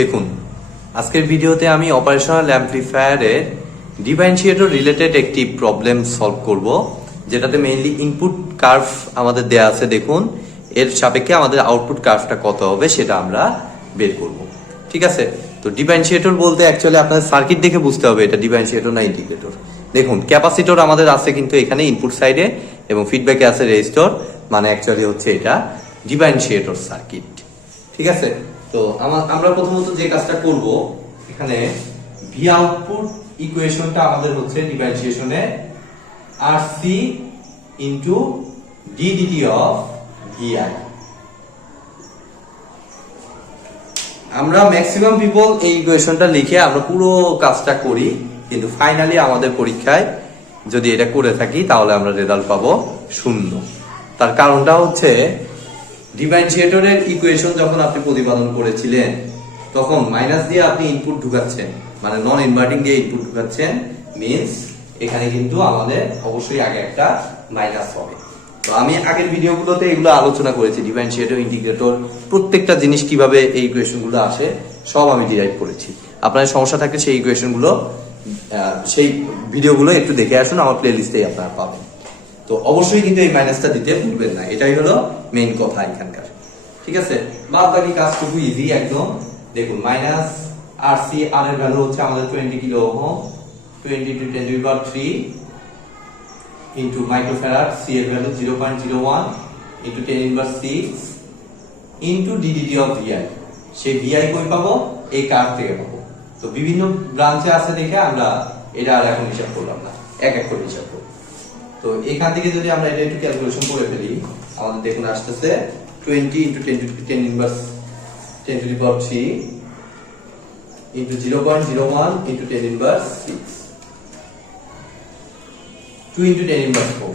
দেখুন, আজকের ভিডিওতে আমি অপারেশনাল অ্যাম্পলিফায়ারের ডিফারেন্সিয়েটর রিলেটেড একটি প্রবলেম সলভ করব, যেটাতে মেইনলি ইনপুট কার্ভ আমাদের দেয়া আছে। দেখুন, এর সাপেক্ষে আমাদের আউটপুট কার্ভটা কত হবে সেটা আমরা বের করব। ঠিক আছে, তো ডিফারেন্সিয়েটর বলতে অ্যাকচুয়ালি আপনাদের সার্কিট দেখে বুঝতে হবে এটা ডিফারেন্সিয়েটর না ইন্ডিকেটর। দেখুন, ক্যাপাসিটর আমাদের আছে কিন্তু এখানে ইনপুট সাইডে, এবং ফিডব্যাকে আছে রেজিস্টর, মানে অ্যাকচুয়ালি হচ্ছে এটা ডিফারেন্সিয়েটর সার্কিট। ঠিক আছে, তো আমরা প্রথমত যে কাজটা করব, এখানে ভি আউটপুট ইকুয়েশনটা আমাদের হচ্ছে ডিফারেন্সিয়েশনে RC into DDT of VI. আমরা ম্যাক্সিমাম পিপল এই ইকুয়েশনটা লিখে আমরা পুরো কাজটা করি, কিন্তু ফাইনালি আমাদের পরীক্ষায় যদি এটা করে থাকি তাহলে আমরা রেজাল্ট পাবো 0। তার কারণটা হচ্ছে ডিফারেন্সিয়েটরের ইকুয়েশন যখন আপনি প্রতিপাদন করেছিলেন তখন মাইনাস দিয়ে আপনি ইনপুট ঢুকাচ্ছেন, মানে নন ইনভার্টিং দিয়ে ইনপুট ঢুকাচ্ছেন, মিন্স এখানে কিন্তু আমাদের অবশ্যই আগে একটা মাইনাস হবে। তো আমি আগের ভিডিওগুলোতে এগুলো আলোচনা করেছি, ডিফারেন্সিয়েটর, ইন্টিগ্রেটর, প্রত্যেকটা জিনিস কিভাবে এই ইকুয়েশনগুলো আসে সব আমি ডিরাইভ করেছি। আপনার সমস্যা থাকলে সেই ইকুয়েশনগুলো, সেই ভিডিওগুলো একটু দেখে আসুন, আমার প্লে লিস্টেই আপনারা পাবেন। তো অবশ্যই কিন্তু এই মাইনাসটা দিতে ভুলবেন না, এটাই হলো মেইন কথা এখানকার। ঠিক আছে, বাদ বাকি কাজটুকু ইজি একদম। দেখুন, মাইনাস আর সি, আর এর ভ্যালু হচ্ছে আমাদের 20 kilo ohm, 20 × 10⁻³ into microfarad, C এর value 0.01 into 10⁻6 into DDT of VI. সেই ভিআই কই পাবো? এই কার্ভ থেকে পাবো। তো বিভিন্ন ব্রাঞ্চে আছে দেখে আমরা এটা আর এখন হিসাব করলাম না, এক এক করে হিসাব করব। তো এখান থেকে যদি আমরা এটা একটু ক্যালকুলেশন করে ফেলি, আমাদের দেখুন আসতেছে 20 into 10⁻³ into 0.01 into 10⁻6, 2 into 10⁻4।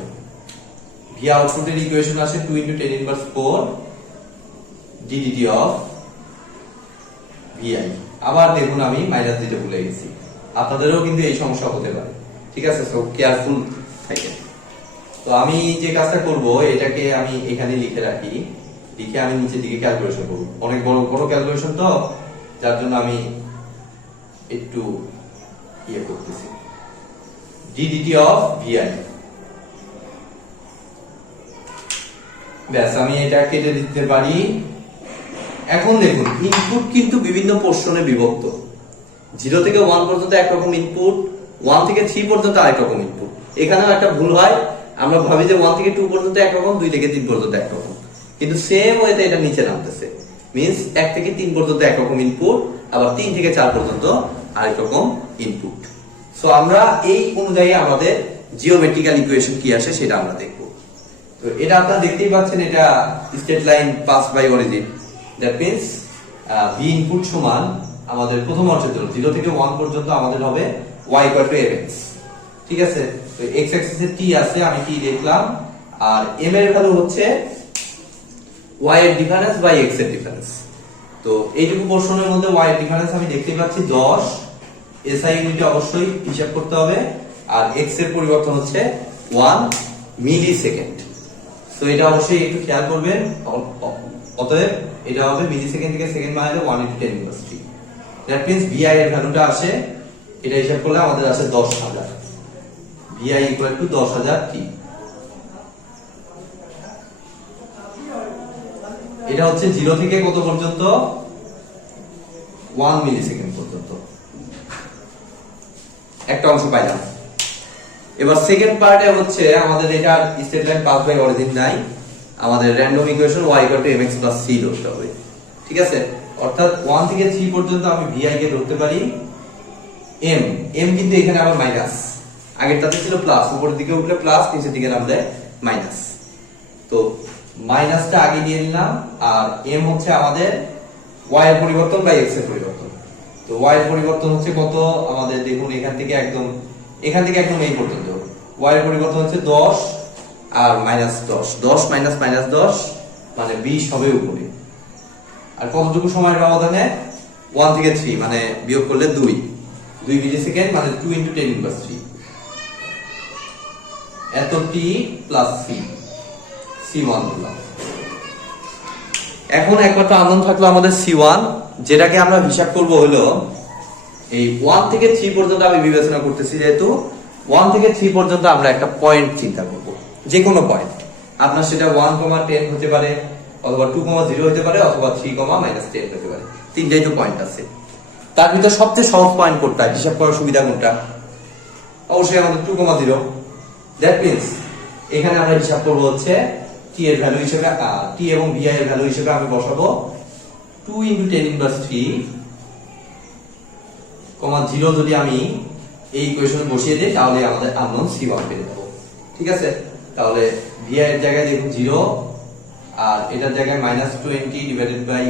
V আউটপুটের ইকুয়েশন আছে 2 ইনটু 10⁻4 ডিডিটি অফ ভিআই। আবার দেখুন, আমি মাইনাস দিতে ভুলে গেছি, আপনাদেরও কিন্তু এই সমস্যা হতে পারে। ঠিক আছে, সো কেয়ারফুল থাকেন। তো আমি যে কাজটা করব, এটাকে আমি এখানে লিখে রাখি, লিখে আমি নিচের দিকে ক্যালকুলেশন করব। অনেক বড় বড় ক্যালকুলেশন তো, যার জন্য আমি একটু ইয়ে করতেছি, ডিডিটি অফ ভিআই। ব্যাস, আমি এটা কেটে দিতে পারি। এখন দেখুন, ইনপুট কিন্তু বিভিন্ন পোর্শনে বিভক্ত। 0 থেকে 1 পর্যন্ত একরকম ইনপুট, 1 থেকে 3 পর্যন্ত আরেক রকম ইনপুট। এখানেও একটা ভুল হয়, আমরা ভাবি যে 1 থেকে 2 পর্যন্ত একরকম, 2 থেকে 3 পর্যন্ত একরকম, কিন্তু সেম ওয়েতে এটা নিচে নামতেছে। মিন্স 1 থেকে 3 পর্যন্ত একরকম ইনপুট, আবার 3 থেকে 4 পর্যন্ত আরেক রকম ইনপুট। সো আমরা এই অনুযায়ী আমাদের জিওমেট্রিক্যাল ইকুয়েশন কি আসে সেটা আমরা দেখব। তো এটা আপনারা দেখতেই পাচ্ছেন, এটা straight line pass by origin. That means V input সমান আমাদের প্রথম অংশের জন্য 0 থেকে 1 পর্যন্ত আমাদের হবে y = mx। ঠিক আছে, তো x অ্যাক্সিসে t আছে, আমি t লিখলাম, আর m এর ভ্যালু হচ্ছে y এর ডিফারেন্স বাই x এর ডিফারেন্স। তো এইটুকু পোরশনের মধ্যে y এর ডিফারেন্স আমি দেখতে পাচ্ছি 10, SI ইউনিটে অবশ্যই হিসাব করতে হবে, আর x এর পরিবর্তন হচ্ছে 1 মিলি সেকেন্ড। তো এটা অবশ্যই একটু খেয়াল করবেন। অতএব এটা হবে মিলি সেকেন্ড থেকে সেকেন্ড মানে 1 × 10⁻³ দ্যাট মিন্স VI এর ভ্যালুটা আসে, এটা হিসাব করলে আমাদের আসে 10,000। VI = 10,000 t। এটা হচ্ছে 0 থেকে কত পর্যন্ত? 1 মিলি সেকেন্ড পর্যন্ত। একটা অংশ পাইলাম। এবার সেকেন্ড পার্টে হচ্ছে আমাদের এটা straight line pass by origin নাই, আমাদের random equation y = mx + c ধরতে হবে। ঠিক আছে, অর্থাৎ 1 থেকে 3 পর্যন্ত আমি VI কে ধরতে পারি m। m কিন্তু এখানে আবার মাইনাস, আগেরটাতে ছিল প্লাস, উপরের দিকে উঠলে প্লাস, নিচের দিকে নামলে মাইনাস। তো মাইনাসটা আগে নিয়ে নিলাম, আর m হচ্ছে আমাদের y এর পরিবর্তন বাই x এর পরিবর্তন। তো y এর পরিবর্তন হচ্ছে কত আমাদের, দেখুন এখান থেকে একদম এই পর্যন্ত y এর পরিবর্তন হচ্ছে 10 আর -10, 10 - -10 মানে 20 হবে উপরে। আর কতটুকু সময়ের ব্যবধানে? 1 থেকে 3 মানে বিয়োগ করলে 2 মিলি সেকেন্ড, মানে 2 × 10⁻³ এত t + c। C1 ধরলাম। এখন একমাত্র আননোন থাকলো আমাদের C1, যেটাকে আমরা হিসাব করব হলো এই 1 থেকে 3 পর্যন্ত আমি বিবেচনা করতেছি, যেহেতু 1 থেকে 3 পর্যন্ত আমরা একটা পয়েন্ট চিন্তা করব, যে কোনো পয়েন্ট। আপনার সেটা 1,10 হতে পারে, অথবা 2,0 হতে পারে, অথবা 3,-10 হতে পারে। তিনটাই তো পয়েন্ট আছে। তার ভিতর সবচেয়ে সহজ পয়েন্ট কোনটা, হিসাব করার সুবিধা কোনটা? অবশ্যই আমাদের 2,0। দ্যাট মিন্স এখানে আমরা হিসাব করব হচ্ছে t এর ভ্যালু হিসেবে, t এবং vi এর ভ্যালু হিসেবে আমি বসাবো 2 × 10⁻³ 0 যদি আমি এই ইকুয়েশনে বসিয়ে দিই, তাহলে আমাদের আননোন C1 পেয়ে যাব। ঠিক আছে, তাহলে vi এর জায়গায় দেখুন 0, আর এটার জায়গায় -20 ডিভাইডেড বাই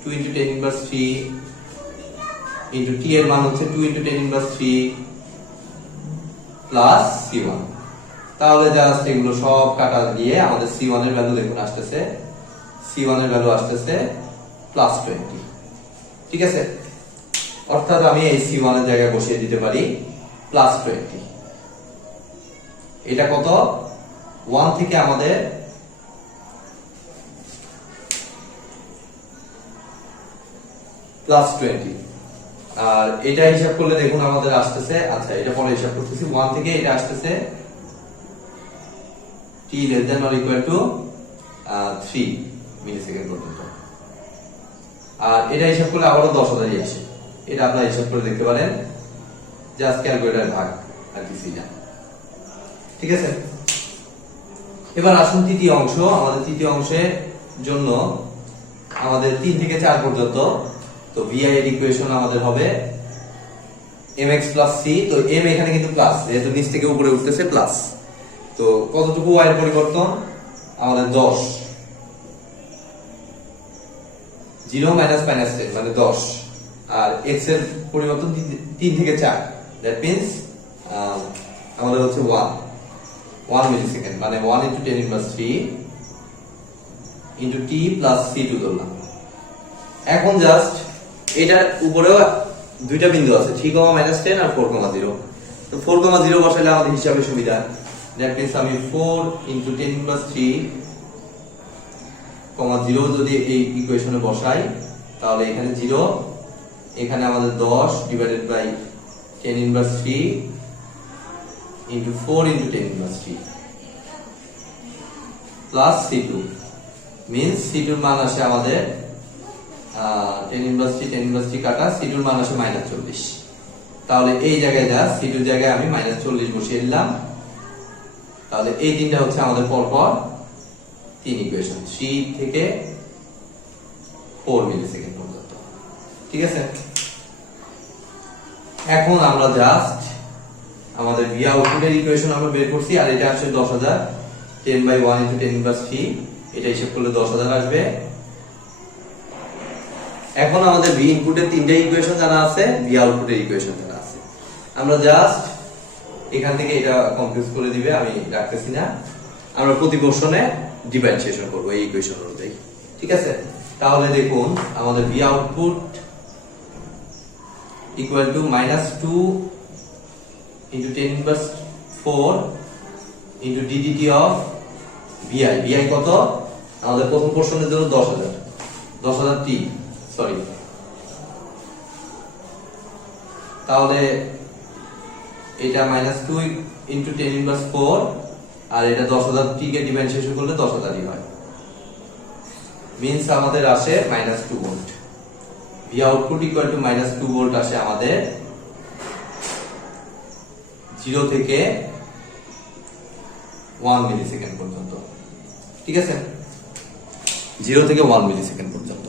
2 × 10⁻³ ইনটু t এর মান হচ্ছে 2 × 10⁻³ প্লাস C1। তাহলে জাস্ট এগুলো সব কাটা দিয়ে আমাদের C1 এর ভ্যালু দেখুন আসতেছে, C1 এর ভ্যালু আসতেছে +20। ঠিক আছে, অর্থাৎ আমি এই C1 এর জায়গায় বসিয়ে দিতে পারি +20। এটা কত? 1 থেকে আমাদের +20, আর এটা হিসাব করলে দেখুন আমাদের আসতেছে, আচ্ছা এটা পরে হিসাব করতেছি, 1 থেকে এটা আসতেছে t less than or equal to 3 millisecond পর্যন্ত। আর এটা হিসাব করলে আবারও 10,000ই আসে। এটা আপনারা হিসাব করে দেখতে পারেন, জাস্ট ক্যালকুলেটর ভাগ, আর কিছুই না। ঠিক আছে, এবার আসুন তৃতীয় অংশ। আমাদের তৃতীয় অংশের জন্য আমাদের 3 থেকে 4 পর্যন্ত, তো vi এর ইকুয়েশন আমাদের হবে mx + c। তো m এখানে কিন্তু প্লাস, যেহেতু নিচ থেকে উপরে উঠতেছে প্লাস। তো কতটুকু y এর পরিবর্তন? আমাদের 10, 0 - -10 মানে 10, আর x এর পরিবর্তন 3 থেকে 4, দ্যাট মিন্স আমাদের হচ্ছে 1 মিলিসেকেন্ড, মানে 1 × 10⁻³ × t + c2 ধরলাম। এখন জাস্ট এটার উপরেও দুইটা বিন্দু আছে, 3,-10 আর 4,0। তো 4,0 বসাইলে আমাদের হিসাবে সুবিধা। দ্যাট মিন্স আমি 4 × 10⁻³ 0 যদি এই ইকুয়েশনে বসাই, তাহলে এখানে 0, এখানে আমাদের 10 divided by 10⁻³ × 4 × 10⁻³ plus c2, means c2 এর মান আসে আমাদের 10⁻³ কাটা, c2 এর মান আসে -40। তাহলে এই জায়গায় যা c2 এর জায়গায় আমি -40 বসিয়ে দিলাম। তাহলে এই তিনটা হচ্ছে আমাদের পরপর 3 ইকুয়েশন, 3 থেকে 4 মিলিসেকেন্ড পর্যন্ত। ঠিক আছে, এখন আমরা জাস্ট আমাদের ভি আউটপুটের ইকুয়েশন আমরা বের করছি, আর এটা আসছে 10,000, 10/1 × 10⁻³, এটা হিসাব করলে 10,000 আসবে। এখন আমাদের ভি ইনপুটের তিনটা ইকুয়েশন জানা আছে, ভি আউটপুটের ইকুয়েশন জানা আছে। আমরা জাস্ট এখান থেকে এটা কমপ্লিট করে দিবে, আমি রাখতেছি না। আমরা প্রতি কোশ্চেনে ডিফারেন্সিয়েশন করব এই ইকুয়েশন অনুযায়ী। ঠিক আছে, তাহলে দেখুন আমাদের V output equal to -2 × 10⁻⁴ × ddt of vi। vi কত? আমাদের প্রথম কোশ্চেনের জন্য 10,000 t, সরি। তাহলে এটা -2 × 10⁻⁴, আর এটা 10,000 t কে ডিফারেন্সিয়েশন করলে 10,000ই হয়, মিন্স আমাদের আসে -2 volt. V output equal to -2 volt আসে আমাদের 0 থেকে 1 মিলিসেকেন্ড পর্যন্ত। ঠিক আছে, 0 থেকে 1 মিলিসেকেন্ড পর্যন্ত।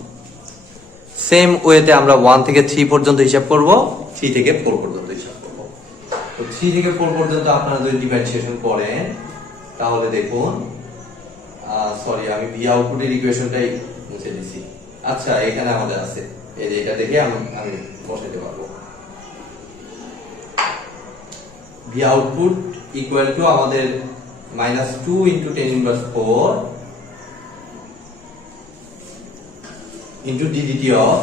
সেম ওয়েতে আমরা 1 থেকে 3 পর্যন্ত হিসাব করব, 3 থেকে 4 পর্যন্ত হিসাব করব। তো 3 থেকে 4 পর্যন্ত আপনারা যদি ডিফারেন্সিয়েশন করেন, তাহলে দেখুন, সরি আমি ভি আউটপুটের ইকুয়েশনটাই মুছে দিছি। আচ্ছা, এখানে আমাদের আছে, এই যে এটা দেখে আমি বসাতে পারবো। ভি আউটপুট ইকুয়াল টু আমাদের -2 × 10⁻⁴ × ddt অফ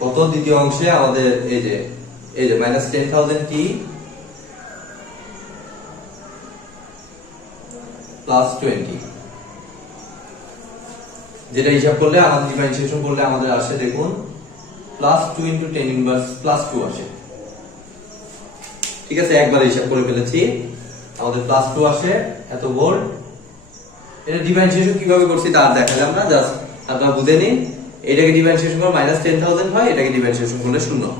কত? দ্বিতীয় অংশে আমাদের এই যে -10,000 t প্লাস 20, যেটা হিসাব করলে আমাদের ডিফারেন্সিয়েশন করলে আমাদের আসে দেখুন প্লাস 2 ইন্টু 10 ইনভার্স প্লাস 2 আসে। ঠিক আছে, একবার হিসাব করে ফেলেছি, আমাদের প্লাস 2 আসে এত ভোল্ট। এটা ডিফারেন্সিয়েশন কিভাবে করছি তা আর দেখালাম না, জাস্ট আপনারা বুঝে নিন। এটাকে ডিফারেন্সিয়েশন করলে -10,000 হয়, এটাকে ডিফারেন্সিয়েশন করলে 0।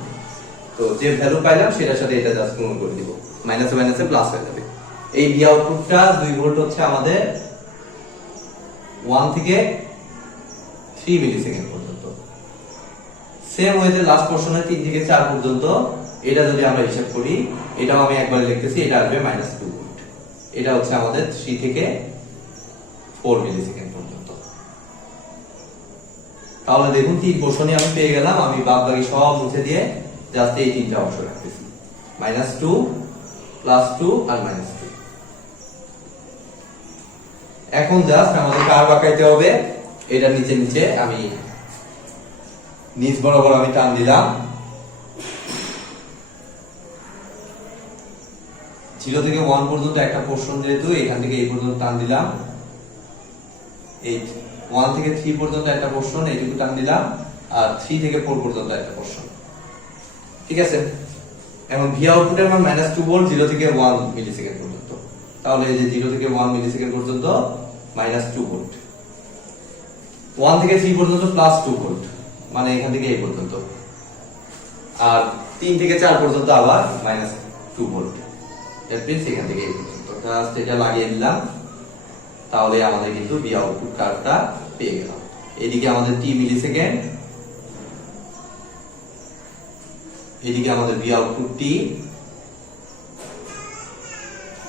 তো যে ভ্যালু পাইলাম সেটার সাথে এটা জাস্ট গুণ করে দিব, মাইনাসে মাইনাসে প্লাস হয়ে যাবে। এই ভি আউটপুটটা 2 ভোল্ট হচ্ছে আমাদের 1 থেকে 3 মিলিসেকেন্ড পর্যন্ত। সেম ওয়েতে লাস্ট পোরশনে 3 থেকে 4 পর্যন্ত, এটা যদি আমরা হিসাব করি, এটাও আমি একবার লিখতেছি, এটা আসবে -2 ভোল্ট। এটা হচ্ছে আমাদের 3 থেকে 4 মিলিসেকেন্ড পর্যন্ত। তাহলে দেখুন 3 পোরশনই আমি পেয়ে গেলাম। আমি বাদ বাকি সব মুছে দিয়ে জাস্ট এই 3টা অংশ রাখতেছি, -2 +2 আর -2। এখন জাস্ট আমাদের কার্ভ আঁকাইতে হবে। এটা নিচে নিচে আমি নিচ বরাবর আমি টান দিলাম, 0 থেকে 1 পর্যন্ত একটা পোরশন, যেহেতু এখান থেকে এই পর্যন্ত টান দিলাম, এই 1 থেকে 3 পর্যন্ত একটা পোরশন, এইটুকু টান দিলাম, আর 3 থেকে 4 পর্যন্ত একটা পোরশন। ঠিক আছে, এখন ভি আউটপুটের মান -2 ভোল্ট 0 থেকে 1 মিলিসেকেন্ড পর্যন্ত। তাহলে এই যে 0 থেকে 1 মিলিসেকেন্ড পর্যন্ত -2 ভোল্ট, 1 থেকে 3 পর্যন্ত +2 ভোল্ট, মানে এখান থেকে এই পর্যন্ত, আর 3 থেকে 4 পর্যন্ত আবার -2 ভোল্ট, দ্যাট মিন্স এখান থেকে এই পর্যন্ত। জাস্ট এটা লাগিয়ে দিলাম, তাহলে আমাদের কিন্তু ভি আউটপুট কার্ভটা পেয়ে গেলাম। এদিকে আমাদের টি মিলিসেকেন্ড, এদিকে আমাদের ভি আউটপুট টি।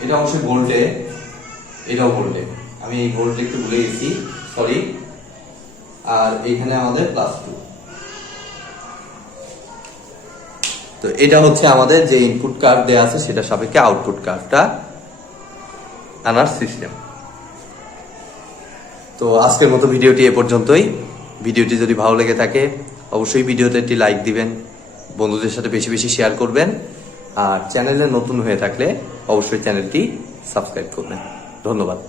এটা অবশ্যই ভোল্টে, এটাও ভোল্টে, আমি এই ভোল্ট একটু ভুলে গেছি, সরি। আর এখানে আমাদের +2। তো এটা হচ্ছে আমাদের যে ইনপুট কার্ভ দেয়া আছে সেটা সাপেক্ষে আউটপুট কার্ভটা আনার সিস্টেম। তো আজকের মতো ভিডিওটি এ পর্যন্তই। ভিডিওটি যদি ভালো লেগে থাকে অবশ্যই ভিডিওতে একটি লাইক দিবেন, বন্ধুদের সাথে বেশি বেশি শেয়ার করবেন, আর চ্যানেলে নতুন হয়ে থাকলে অবশ্যই চ্যানেলটি সাবস্ক্রাইব করবেন। ধন্যবাদ।